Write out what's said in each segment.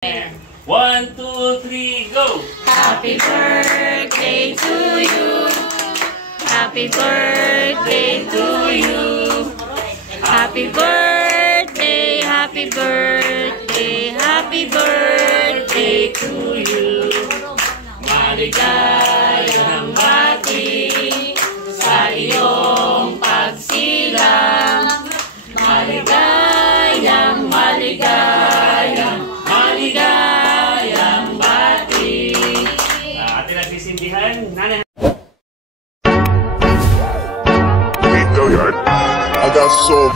1, 2, 3, go! Happy birthday to you. Happy birthday to you. Happy birthday, happy birthday, happy birthday to you. Maligayang bati sa iyong pagsilang. Maligayang, maligayang, maligayang bati. Ating nagsisindihan, nanay. I got so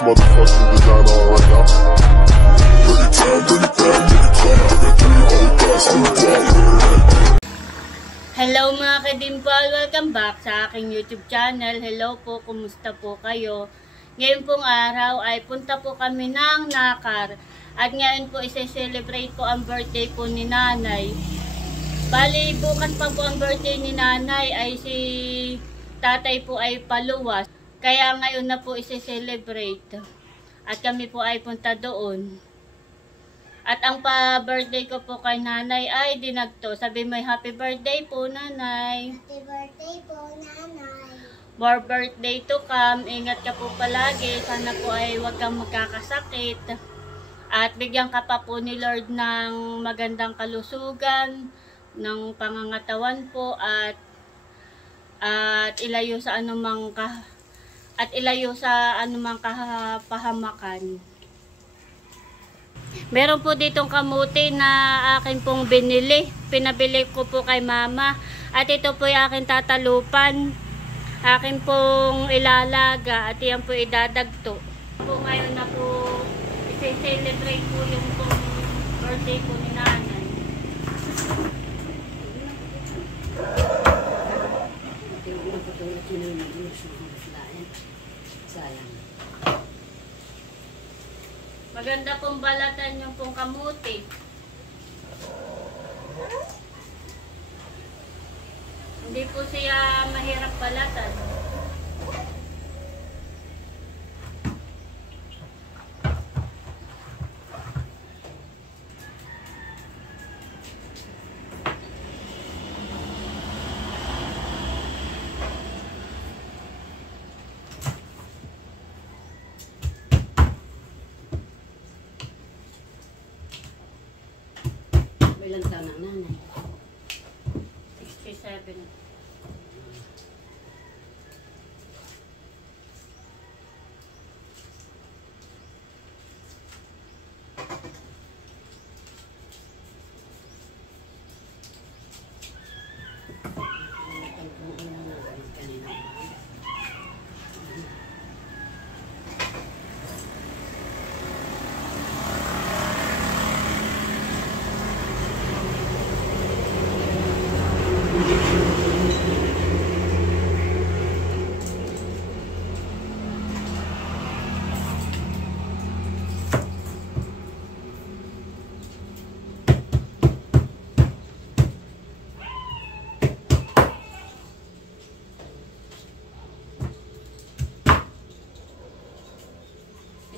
motherfucking design on right now. Hello mga kadimpal, welcome back sa aking YouTube channel. Hello po, kumusta po kayo? Ngayon pong araw ay punta po kami ng Nakar. At ngayon po isa-celebrate po ang birthday po ni Nanay. Bali, bukas pa po ang birthday ni Nanay ay si Tatay po ay paluwas. Kaya ngayon na po isa-celebrate. At kami po ay punta doon. At ang pa-birthday ko po kay Nanay ay dinagto. Sabi mo, happy birthday po, Nanay. Happy birthday po, Nanay. More birthday to come. Ingat ka po palagi. Sana po ay huwag kang magkakasakit. At bigyan ka pa po ni Lord ng magandang kalusugan, ng pangangatawan po, at ilayo sa anumang pahamakan. Meron po ditong kamuti na akin pong binili. Pinabili ko po kay Mama. At ito po yung aking tatalupan. Akin pong ilalaga. At yan po idadagto. Po ngayon na po i-celebrate po yung pong birthday po ni Nanay. Maganda pong balatan yung pong kamuti. Hindi po siya mahirap balatan. Ilang taon na Nanay? 67.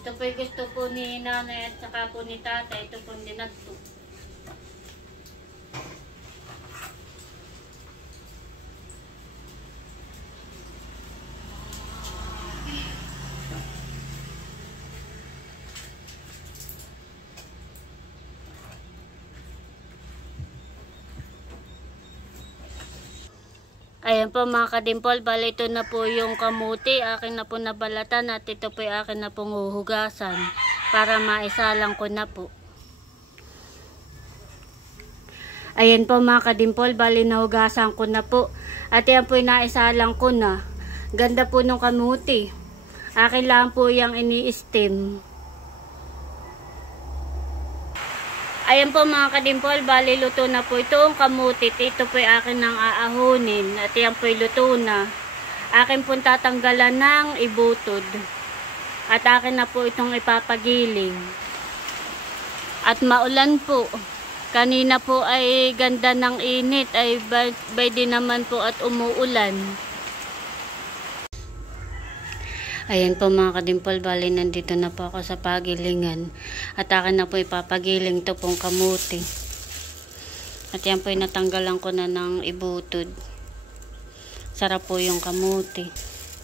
Ito po yung gusto po ni Nanay at saka po ni Tatay. Ito po dinagto. Ayan po mga kadimpol, bali ito na po yung kamuti, akin na po nabalatan at ito po yung akin na pong huhugasan para maisalang ko na po. Ayan po mga kadimpol, bali nahugasan ko na po at yan po yung naisalang ko na. Ganda po nung kamuti, akin lang po yung ini-steam. Ayan po mga kadimpol, bali luto na po itong kamutit. Ito po yung akin nang aahunin. At yan po yung luto na. Akin po tatanggalan ng ibutod. At akin na po itong ipapagiling. At maulan po. Kanina po ay ganda ng init. Ay bay din naman po at umuulan. Ayan po mga kadimpol, bali nandito na po ako sa pagilingan. At akin na po ipapagiling to pong kamuti. At yan po natanggalan ko na ng ibutod. Sarap po yung kamuti.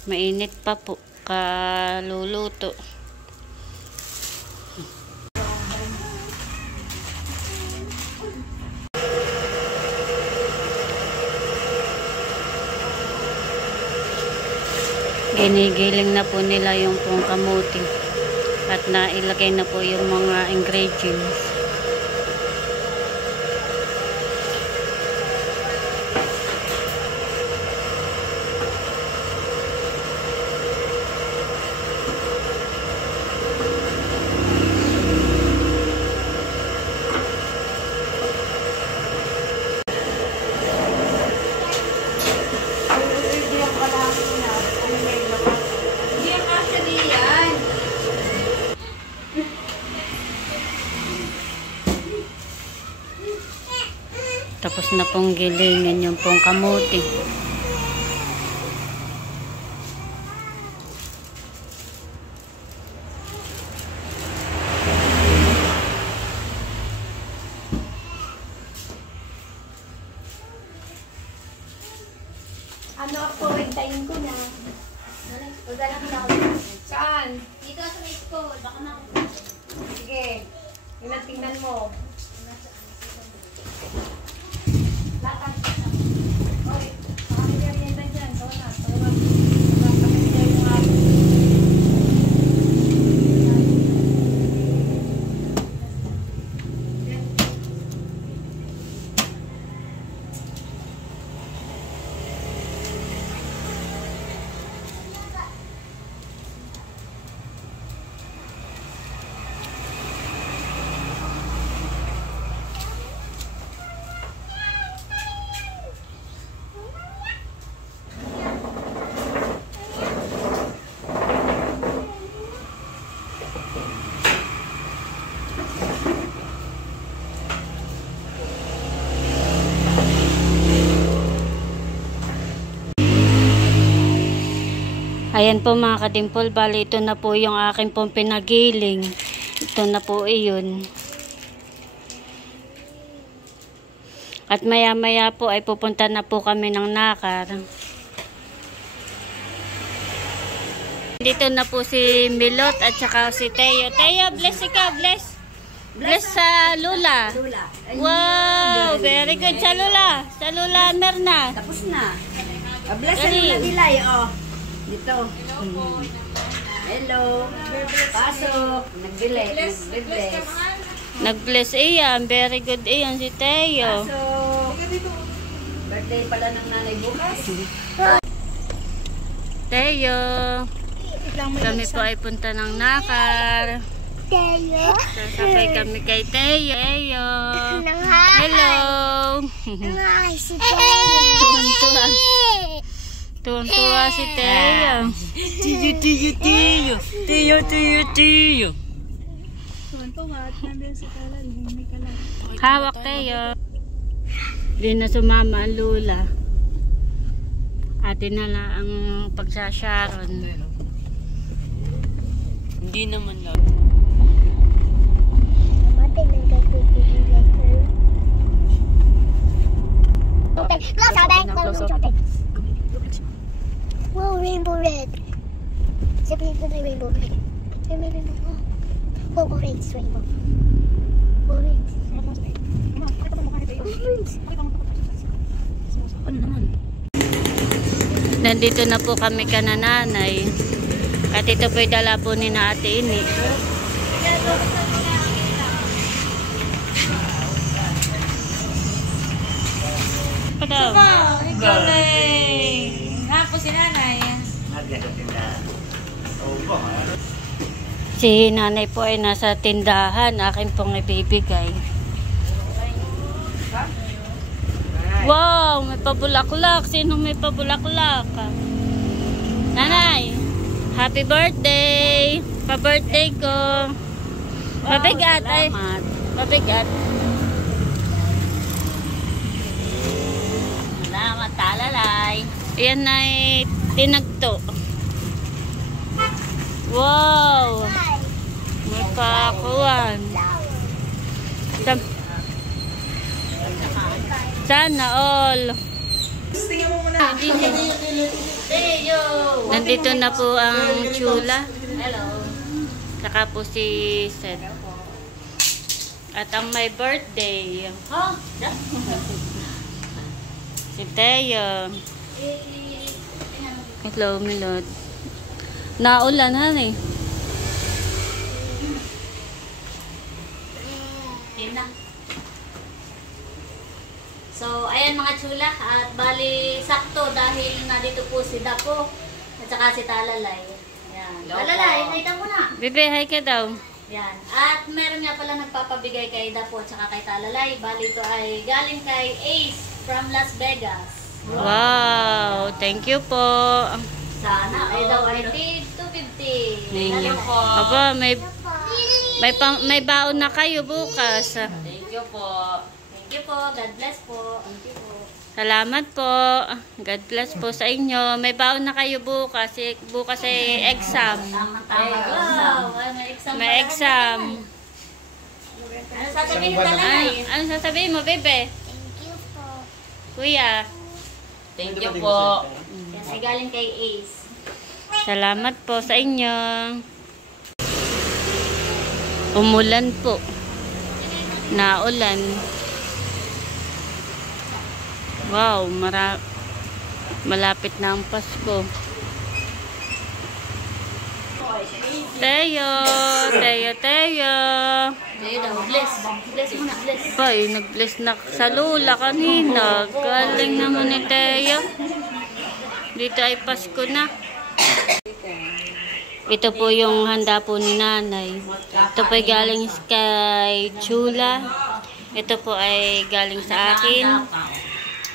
Mainit pa po, kaluluto. Ginigiling na po nila yung pong kamuti at nailagay na po yung mga ingredients. Tapos na pong gilingin yung pong kamuti. Ano ako, hintayin ko na. Pagdala ko na ako. Saan? Dito sa may school. Baka sige. Tingnan mo. Lakad. Oy, kami merienda dyan. Tawa na. Kami dyan yung ako. Ayan po mga kadimpol, bali ito na po yung aking pong pinagiling. Ito na po iyon. At maya maya po ay pupunta na po kami ng Nakar. Dito na po si Milot at saka si Teo. Teo, bless ikaw, bless. Bless sa Lula. Wow, very good sa Lula. Sa Lula Merna. Tapos na. Bless sa Lula Dilay, oh. Dito. Hello. Pasok. Nag-bless. Nag-bless iyan. Very good iyan si Teo. Pasok. Birthday pala ng nanay bukas. Teo. Kami po ay punta ng Nakar. Tayo. Sasabay kami kay Teo. Teo. Nanghai. Hello. Nanghai si Tayo. Tuwan-tuwa. Tuwan-tuwa si Teo. Teo. Hawak Teo. Di na sumama ang Lula. Atin na lang ang pagsasyaron. Hindi naman lang. Matay ng gagawin letter. Close our bank. Wow, rainbow red. Sabihin ko na rainbow red. Rainbow. Wow, orange rainbow. Orange. Nandito na po kami kanananay. At ito po'y dala po ni na Ate Ini. Padaw. Si nanay. Si nanay po ay nasa tindahan. Akin pong ibibigay. Wow, may pabulaklak. Sino may pabulaklak? Nanay, happy birthday. Pa-birthday ko. Mabigat ay. Mabigat. Salamat, talalay. Yan ay tinagto. Wow! May pakuan. Sana all. Nandito na po ang Chula. Hello. Saka po si Seth. At ang may birthday. Oh, Si Teo. Hello, Milot. Naulan ha eh. yun na. So, ayan mga chula. At bali, sakto dahil nandito po si Dapo at saka si Talalay. Ayan. Talalay, nakita mo na. Bebe, hi ka daw. Yan. At meron nga pala nagpapabigay kay Dapo at saka kay Talalay. Bali, ito ay galing kay Ace from Las Vegas. Wow, thank you po. Sana ay daw ay tig 250. Thank you po. Aba, may baon na kayo bukas. Thank you po. Thank you po. God bless po. Thank you po. Salamat po. God bless po sa inyo. May baon na kayo bukas. Bukas ay exam. Tama-tama. Wow, may exam. May exam. Ano sasabihin Talalay? Ano sasabihin mo, bebe? Thank you po. Kuya. Thank you po. Yan ay galing kay Ace. Salamat po sa inyo. Umulan po. Naulan. Wow, malapit na ang Pasko. Teo, Teo, Teo. Teo daw, bless. Bless mo na, bless. Ay, nag-bless na sa lula kanina. Galing naman ni Teo. Dito ay Pasko na. Ito po yung handa po ni nanay. Ito po ay galing kay Chula. Ito po ay galing sa akin.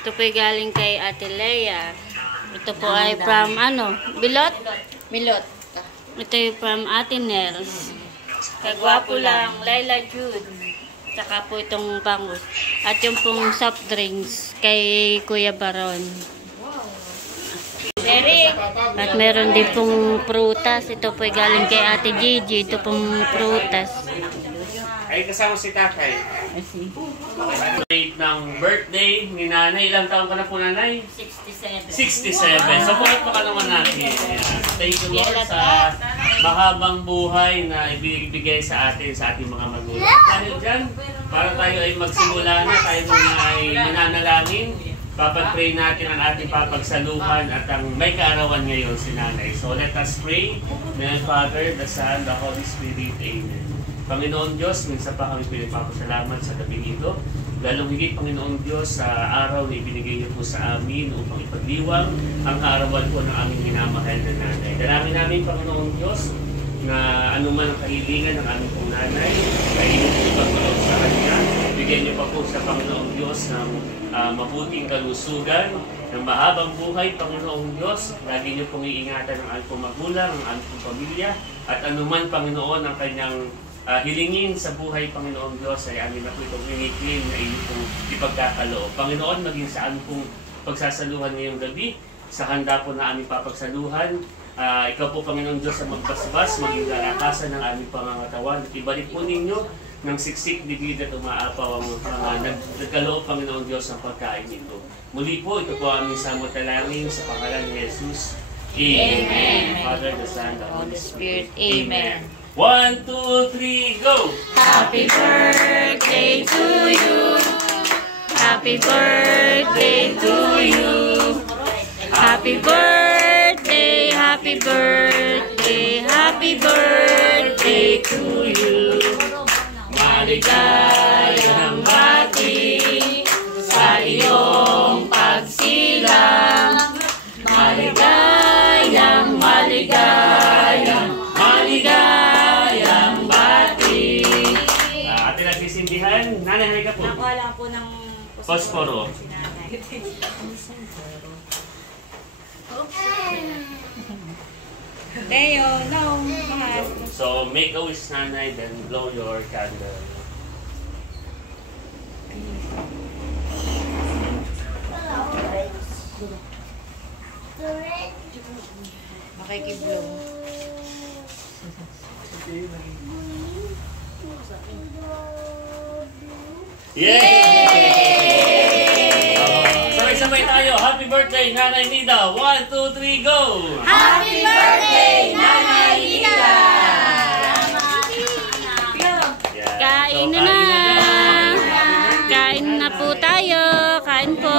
Ito po ay galing kay Ate Leia. Ito po ay from ano? Bilot? Milot. Ito yung from Ate Nels. Kagwapo lang, Laila Jude. Saka po itong bangus. At yung pong soft drinks kay Kuya Baron. At meron din pong prutas. Ito po ay galing kay Ate Gigi. Ito pong prutas. Ay, kasama si Tatay. Date ng birthday ni Nanay. Ilang taon ka na po, Nanay? 67. 67. So, bakit pa ka naman natin? Ayan. Thank you, Lord, sa mahabang buhay na ibigay sa atin, sa ating mga magulang. Dahil dyan, para tayo ay magsimula na, tayo muna ay mananalangin. Papag-pray natin ang ating papagsaluhan at ang may kaarawan ngayon si Nanay. So, let us pray. May Father, the Son, the Holy Spirit. Amen. Panginoon Diyos, minsan pa kami pinagpapasalamat sa gabing ito. Lalong higit, Panginoon Diyos, sa araw na ibinigay niyo po sa amin upang ipagdiwang ang kaarawan po ng aming minamahal na nanay. Dalangin namin, Panginoon Diyos, na anuman ang kahilingan ng aming pong nanay, ay ipagpalog sa kanya. Bigyan niyo pa po sa Panginoon Diyos ng mabuting kalusugan, ng mahabang buhay, Panginoong Diyos. Lagi niyo pong iingatan ang aming pong magulang, ang aming pong pamilya, at anuman, Panginoon, ang kanyang hilingin sa buhay, Panginoon Diyos, ay amin na po itong iniklin na iyo pong ipagkakaloob. Panginoon, maging sa aming pong pagsasaluhan ngayong gabi, sa handa po na aming papagsaluhan, ikaw po, Panginoon Diyos, sa magbasbas, maging kalakasan ng aming pangangatawan, at ibalik po ninyo ng siksik, digid at umaapaw ang nagkaloob, Panginoon Diyos, ng pagkain nito. Muli po, ito po aming samutalangin sa pangalan ni Jesus. Amen. Father, the Son, the Holy Spirit. Amen. 1, 2, 3, go! Happy birthday to you. Happy birthday to you. Happy birthday, happy birthday, happy birthday to you. Maligayang bati sa iyong pagsilang. Maligayang, maligayang, maligayang bati. Ate nagsisindihan, nanay halika po. Nakuha lang po ng Posporo. Teo, no, mahal. So, make a wish, nanay, then blow your candle. Makikiblow. Yay! Sabay-sabay tayo. Happy birthday, Nanay Nida. 1, 2, 3, go! Happy birthday, Nanay Nida! Yan. Kain na na! Kain na po tayo! Kain po!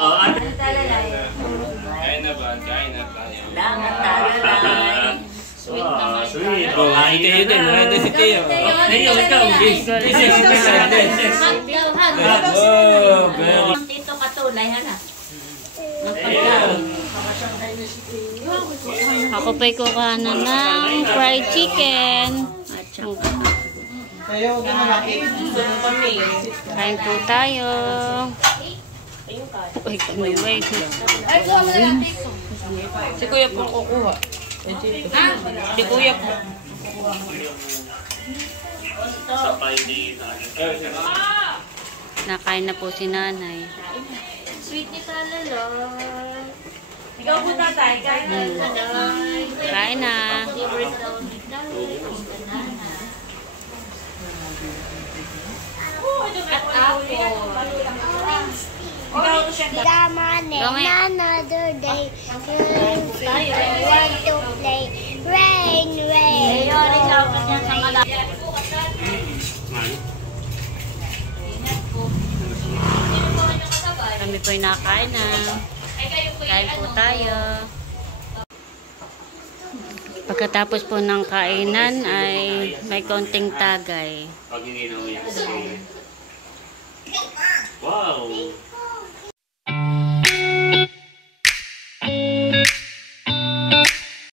Oh, ate. Kain na ba? Kain na tayo. Salamat, talalay. Sweet naman. Sweet. Oh, kain kayo din. Kain din si Teo. Teo, ikaw. Oh, very. Tito Katulay, hana. Ako pa'y kukanan ng fried chicken. Kain po tayo. Uy, wait. Si Kuya po kukuha. Si Kuya po. Sapay di Nakain na po si nanay. Sweet ni talalay. Ikaw po tatay. Kain na. Kain na. Another day. I want to play. Rain, rain. Kami po'y nakain na. Kain po tayo. Pagkatapos po ng kainan ay may konting tagay. Pag hindi na uwi. Wow!